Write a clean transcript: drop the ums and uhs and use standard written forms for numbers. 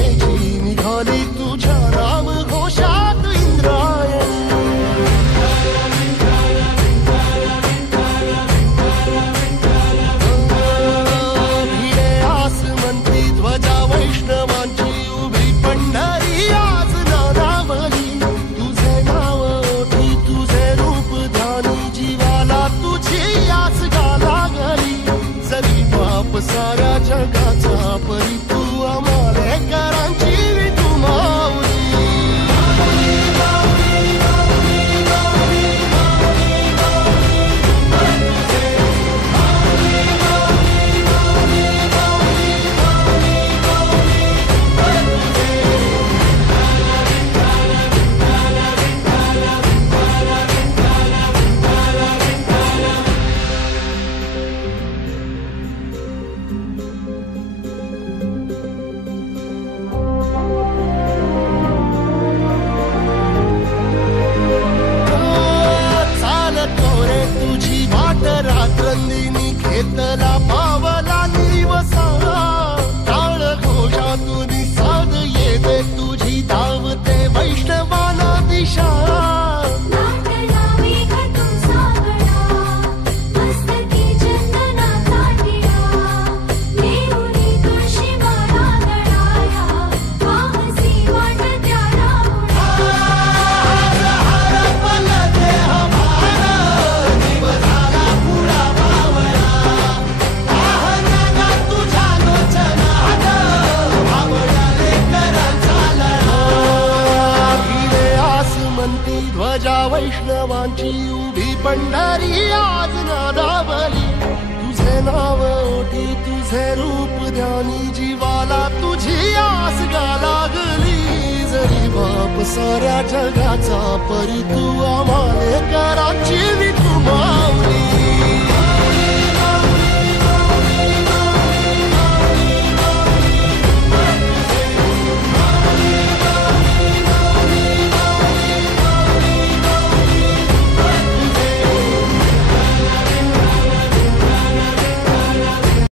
सेनेची निघाली तुझ्या नाम घोषात इंद्रायणी. भिडे आसमंती ध्वजा वैष्णवांची उभी पंढरी आज नादावली. तुझे नाव ओठी तुझे रूप ध्यानी जीवाला तुझी आस गा लागली. जरी बाप साऱ्या जगाचा परी तू आमालेकरांची तू माऊली. रात्रंदिनी घेतला पावला दिवसा. टाळ घोषातून साध येते तुझी धावते वैष्णवाना दिशा. ध्वजा वैष्णवांची उभी पंढरी आज नादावली. तुझे नाव ओठी तुझे रूप ध्यानी जीवाला तुझी आस गा लागली. जरी बाप साऱ्या जगाचा परी तू आम्हाले